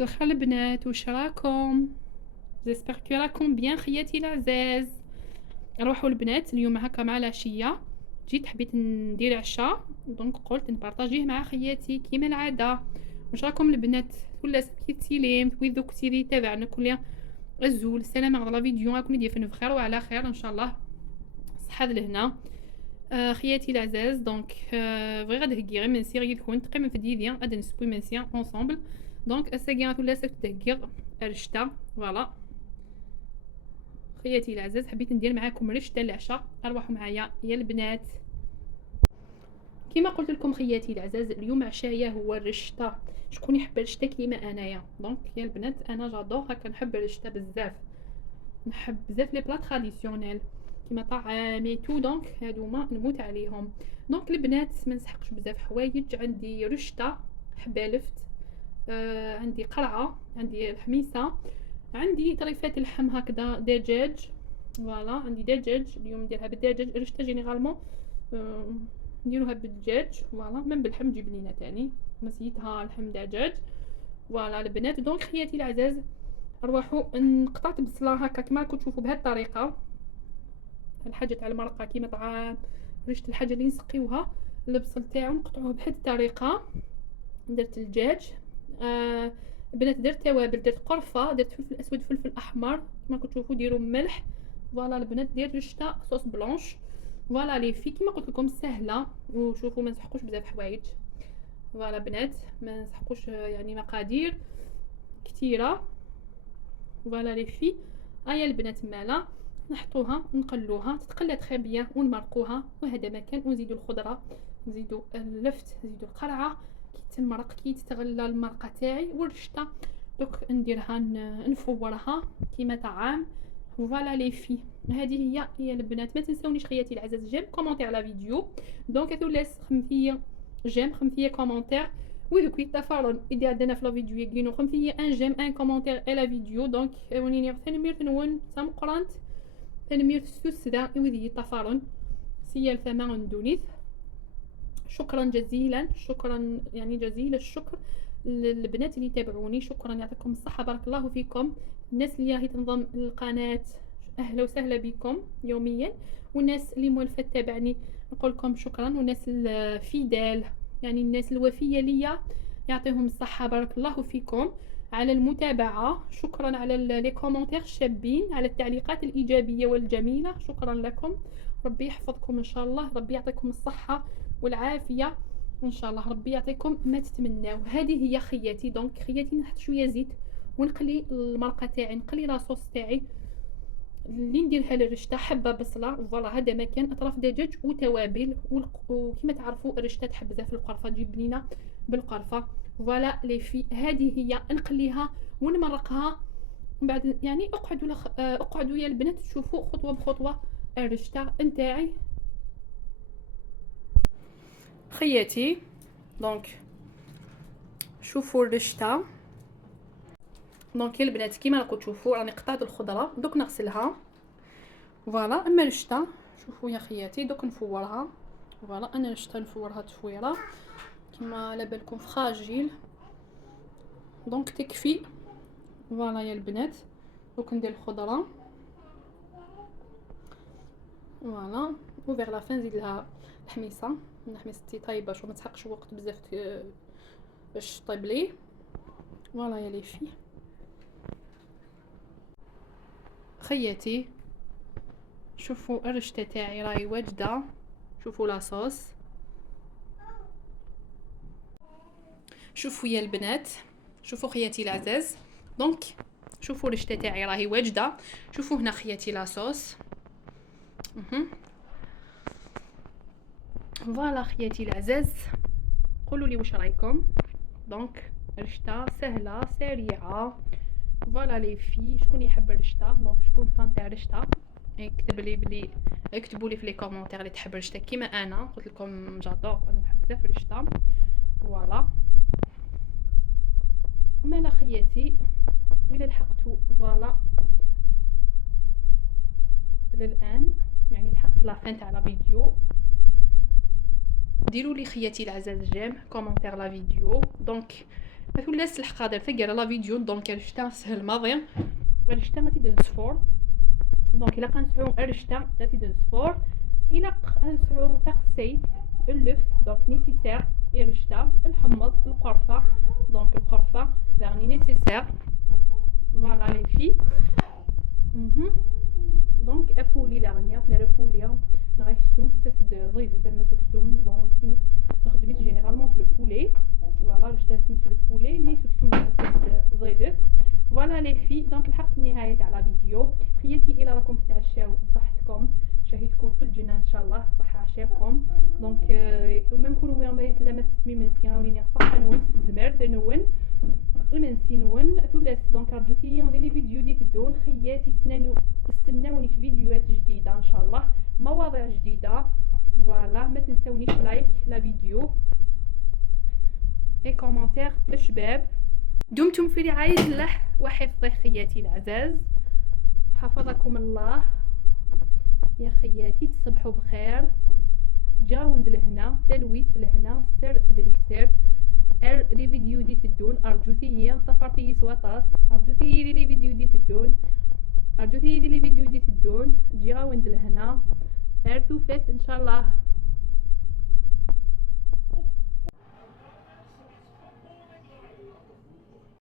مساء الخير البنات، واش راكم؟ جيسبر كو راكم بيان خياتي العزاز. روحوا البنات اليوم هكا مع العشيه جيت حبيت ندير عشاء، دونك قلت نبارطاجيه مع خياتي كيما العاده. واش راكم البنات؟ ولا سكيتي ليم ويذو كتيري تابعنا كل الزول السلام على لا فيديو راكم ديال بخير وعلى خير ان شاء الله. صحه لهنا خياتي العزاز. دونك بغي غادهكي غير منسي غير تكون تقيم في ديديا غادي نسبوي منسي اونصومبل. دونك الساكينه ولا تدهكي رشته فوالا. خياتي العزاز حبيت ندير معاكم رشته العشاء، ارواحوا معايا يا البنات. كما قلت لكم خياتي العزاز اليوم عشايا هو الرشته. شكون يحب الرشته كيما انايا؟ دونك يا البنات انا جادور هكا نحب الرشته بزاف، نحب بزاف لي بلا تراديسيونيل كيما طعامي تو، دونك هادوما نموت عليهم. دونك البنات ما نسحقش بزاف حوايج، عندي رشته، حبالفت، عندي قرعه، عندي الحميصه، عندي طريفات اللحم هكذا دجاج فوالا. عندي دجاج اليوم نديرها بالدجاج، رشته جينيرالمون نديروها بالدجاج فوالا، من باللحم نجيب لينا تاني نسيتها لحم دجاج فوالا البنات. دونك خياتي العزاز ارواحوا قطعت بصله هكا كما راكم تشوفوا بهذه الطريقه، الحاجه تاع المرقه كيما طعام ريشه الحاجه اللي نسقيوها، البصل تاعو نقطعوه بهذه الطريقه. درت الدجاج بنات، درت توابل، درت قرفه، درت فلفل اسود، فلفل احمر كما راكم تشوفوا، ديروا ملح فوالا البنات. دير رشته صوص بلونش فوالا لي في كيما قلت لكم سهله. وشوفوا ما نسحقوش بزاف حوايج فوالا بنات، ما نسحقوش يعني مقادير كثيره فوالا لي في. هيا البنات مالا نحطوها نقلوها تتقلى تخي بيان ونمرقوها، وهذا مكان ونزيدوا الخضره، نزيدوا اللفت، نزيدوا القرعه كي تمرق كي تتغلى المرقه تاعي والرشته. دوك نديرها نفورها كيما طعام فوالا لي في. هذه هي البنات. ما تنساونيش خياتي العزاز جيم كومونتير على فيديو، دونك ثلاث خمسيه جيم خمسيه كومونتير وذوك التفاعل إذا عندنا في الفيديو يجينو خمسيه ان جيم ان كومونتير على فيديو. دونك ونيني ثانمير تنون سام قرانت ثانمير السوسدا وذي التفاعل سيال ثمان دونيث. شكرا جزيلا، شكرا يعني جزيل الشكر للبنات اللي يتابعوني، شكرا يعطيكم الصحه بارك الله فيكم. الناس اللي راهي تنضم للقناه اهلا وسهلا بكم يوميا، والناس اللي موالفه تتابعني نقول لكم شكرا، والناس الفيدال يعني الناس الوفيه ليا يعطيهم الصحه بارك الله فيكم على المتابعه. شكرا على لي كومونتير الشابين، على التعليقات الايجابيه والجميله، شكرا لكم. ربي يحفظكم ان شاء الله، ربي يعطيكم الصحه والعافيه ان شاء الله، ربي يعطيكم ما تتمناو. هذه هي خياتي. دونك خياتي نحط شويه زيت ونقلي المرقه تاعي، نقلي لاصوص تاعي اللي نديرها للرشته، حبه بصله فوالا. هذا مكان اطراف دجاج وتوابل وكما تعرفوا الرشته تحب بزاف القرفه، تجيب لينا بالقرفه فوالا لي في. هذه هي نقليها ونمرقها من بعد يعني اقعدوا يا البنات تشوفوا خطوه بخطوه الرشته نتاعي خياتي. دونك شوفوا الرشته. دونك يا البنات كيما راكم تشوفوا راني قطعت الخضره دوك نغسلها فوالا. اما الرشته شوفوا يا خياتي دوك نفورها فوالا. انا الرشته نفورها تفويره كيما على بالكم فراجيل دونك تكفي فوالا يا البنات. دوك ندير الخضره فوالا وفيغ لا فان نزيد لها الحميصه. حميصتي طايبه شو ما تسحقش وقت بزاف باش طيب ليه فوالا يا لي في خياتي. شوفوا الرشته تاعي راهي واجده، شوفوا لاصوص، شوفوا يا البنات، شوفوا خياتي العزاز. دونك شوفوا الرشته تاعي راهي واجده، شوفوا هنا خياتي لاصوص فوالا خياتي العزاز. قولوا لي واش رايكم؟ دونك رشته سهله سريعه فوالا لي في. شكون يحب الرشته؟ دونك شكون فان تاع الرشته يكتب لي بلي، اكتبوا لي في لي كومونتير اللي تحب الرشته كيما انا قلت لكم جادور انا نحب بزاف الرشته فوالا. مالا خياتي الى لحقتوا فوالا للان يعني لحقت لافين تاع لا فيديو، ديروا لي خياتي العزاز جيم كومونتير لا فيديو. دونك ثلاث الحقادر تقرا لا فيديو دونك رشتا سهل ماضي رشتا ما تيدن صفور دونك الا كنسعو رشتا لا تيدن صفور الا كنسعو تاخسيت اللفت دونك نيسيسير رشتا الحمص القرفه دونك القرفه يعني نيسيسير فوالا لي في دونك ابولي دارنيا سنا بوليا نغيكسوم تسد ضيف زعما سكسوم دونك كي نخدميت جينيرالمون في البولي فوالا باش تنسميت في البولي مي سكسوم تسد ضيف فوالا لي في دونك لحقت النهايه تاع لا فيديو خياتي الى راكم تتعشاو بصحتكم شهيتكم في الجنه ان شاء الله صحه عشاكم دونك ومام كونوا يوميات لما تسمي من سيانوني صح نون زمر نون وننسي نون ثلاث دونك رجوكي لي فيديو دي تدون خياتي استناوني في فيديوهات جديده ان شاء الله مواضيع جديده فوالا ما تنسونيش لايك لا فيديو اي كومونتير شباب دمتم في رعايه الله وحفظه خياتي العزاز حفظكم الله يا خياتي تصبحوا بخير جاوند لهنا تلويث لهنا سر ذلي سر لي فيديو دي تدون ارجوتي طفرتي سواطاس ارجوتي لي فيديو دي تدون ارجوتي لي فيديو دي تدون جاوند لهنا ارثو فيس ان شاء الله